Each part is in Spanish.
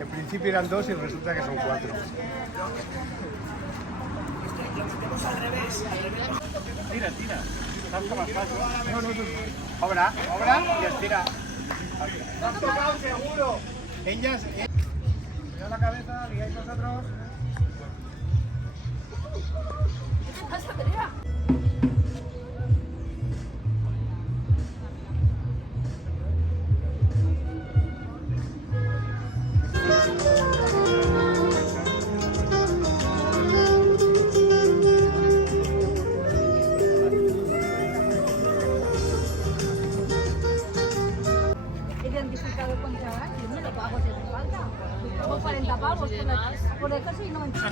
En principio eran 2 y resulta que son 4. Tira, tira. Tanto más fácil. No, no, no. Obra y estira. ¡No has tocado seguro! Ellas... Mira la cabeza, digáis vosotros. ¿Qué pasa, Perea? Identificado con chaval, yo me lo pago si hace falta. Pago 40 pavos por el caso y no me entiendo.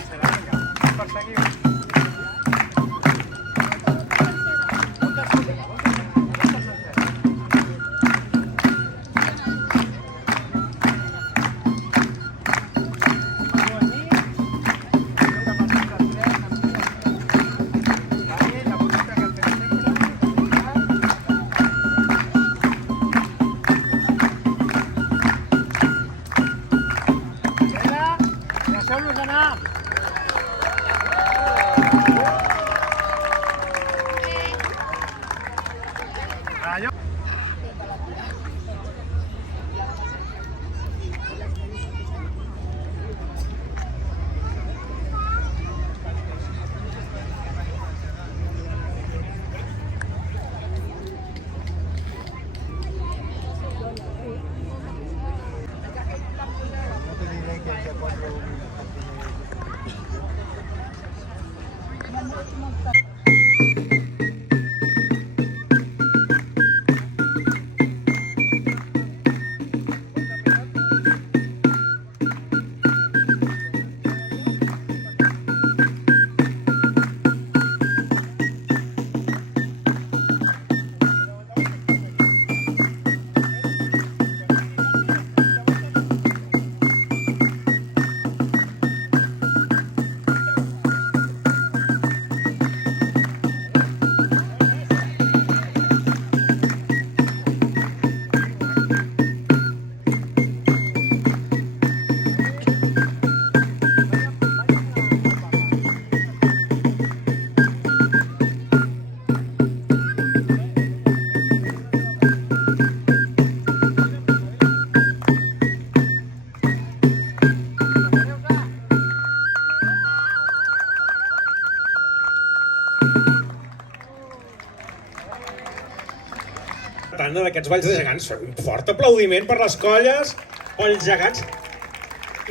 Aquests balls de gegants són un fort aplaudiment per les colles, pels gegants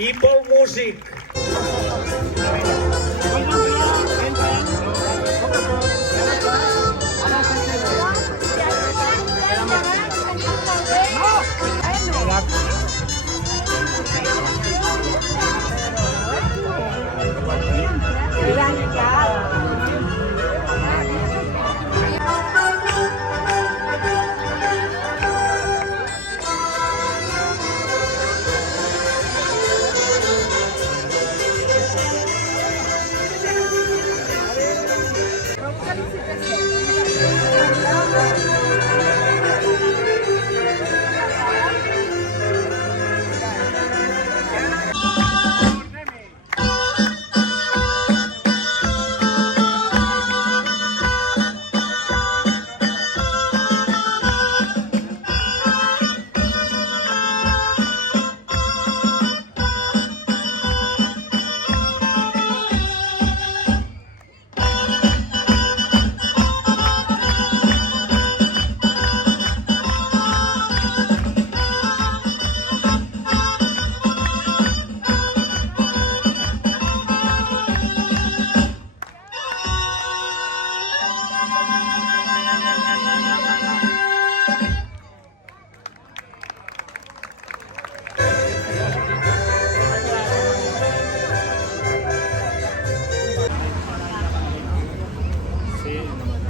i pel músic.